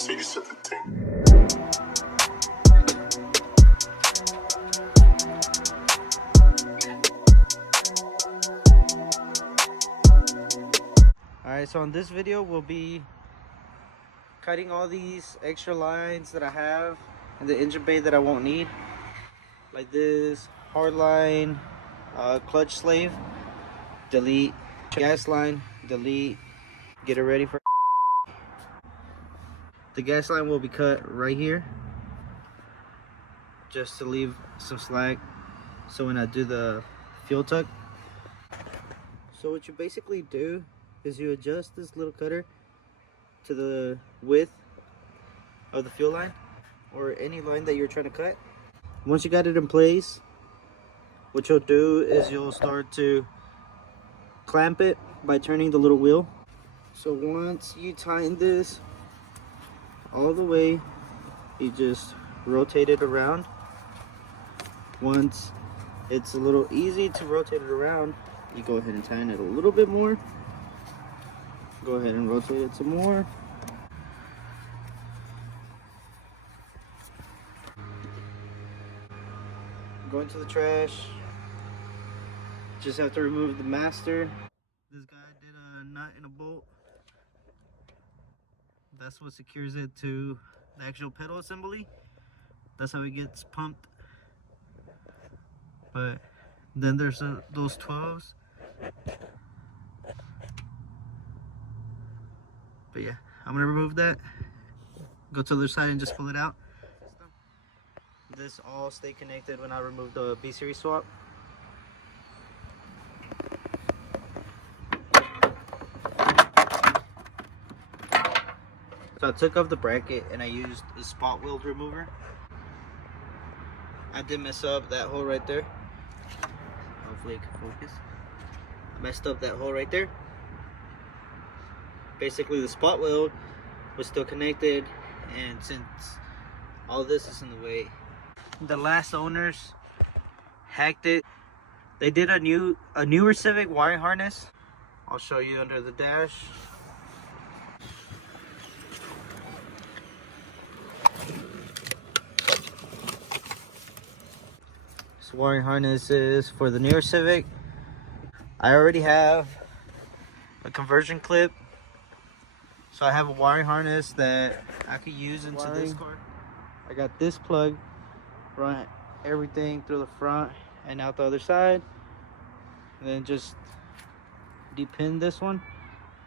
Alright, so in this video we'll be cutting all these extra lines that I have in the engine bay that I won't need, like this hard line, clutch slave, delete, gas line, delete, get it ready for the gas line will be cut right here just to leave some slack so when I do the fuel tuck. So what you basically do is you adjust this little cutter to the width of the fuel line or any line that you're trying to cut. Once you got it in place, what you'll do is you'll start to clamp it by turning the little wheel. So once you tighten this all the way, you just rotate it around. Once it's a little easy to rotate it around, you go ahead and tighten it a little bit more. Go ahead and rotate it some more. Go into the trash. Just have to remove the master. This guy did a nut and a bolt. That's what secures it to the actual pedal assembly. That's how it gets pumped. But then there's those 12s. But yeah, I'm gonna remove that. Go to the other side and just pull it out. This all stay connected when I remove the B series swap. So I took off the bracket and I used a spot weld remover. I did mess up that hole right there. Hopefully it can focus. I messed up that hole right there. Basically the spot weld was still connected, and since all this is in the way, the last owners hacked it. They did a newer Civic wiring harness. I'll show you under the dash. This wiring harness is for the newer Civic. I already have a conversion clip, so I have a wiring harness that I could use into this car. I got this plug, run everything through the front and out the other side, and then just depin this one,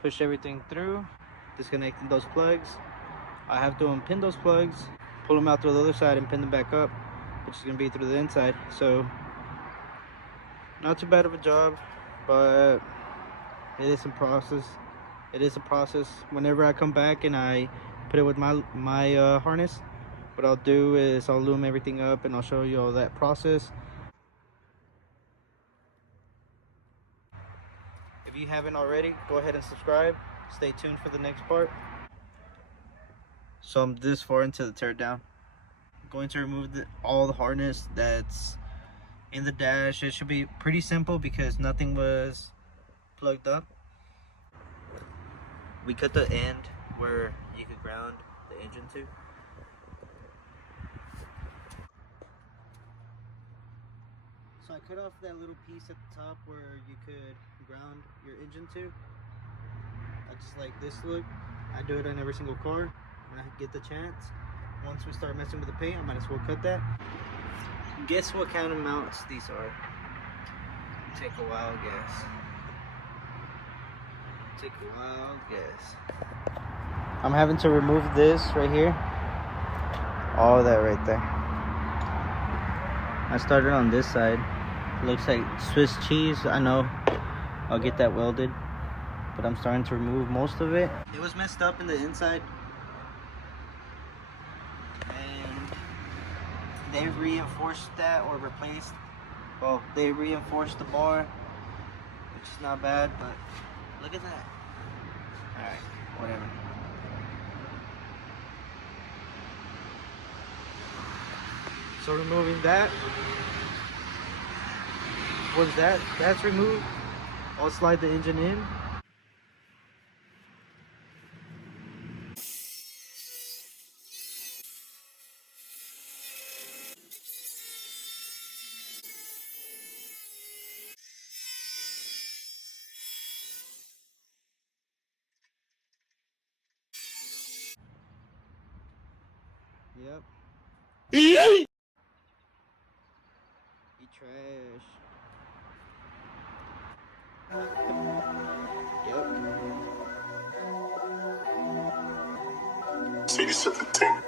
push everything through, disconnecting those plugs. I have to unpin those plugs, pull them out through the other side and pin them back up, which is going to be through the inside. So not too bad of a job, but it is a process. It is a process. Whenever I come back and I put it with my harness, what I'll do is I'll loom everything up and I'll show you all that process. If you haven't already, go ahead and subscribe. Stay tuned for the next part. So I'm this far into the teardown. I'm going to remove all the harness that's in the dash. It should be pretty simple because nothing was plugged up. We cut the end where you could ground the engine to. So I cut off that little piece at the top where you could ground your engine to. I just like this look. I do it on every single car when I get the chance. Once we start messing with the paint, I might as well cut that. Guess what kind of mounts these are? Take a wild guess. Take a wild guess. I'm having to remove this right here. All that right there. I started on this side. Looks like Swiss cheese. I know. I'll get that welded. But I'm starting to remove most of it. It was messed up in the inside. And they reinforced that or replaced. Well, they reinforced the bar, which is not bad, but look at that. Alright, whatever. So removing that. Once that's removed, I'll slide the engine in. Eat trash. Yep. Civicceg.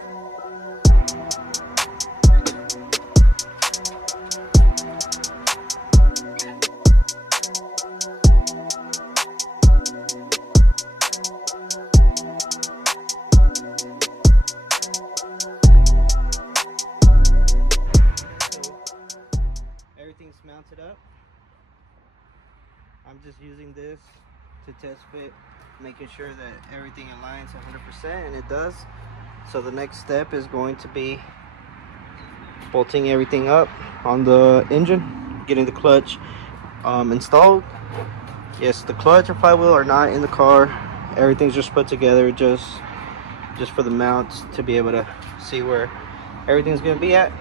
Everything's mounted up. I'm just using this to test fit, making sure that everything aligns 100%, and it does. So the next step is going to be bolting everything up on the engine, getting the clutch installed. Yes, the clutch and flywheel are not in the car. Everything's just put together just for the mounts to be able to see where everything's going to be at.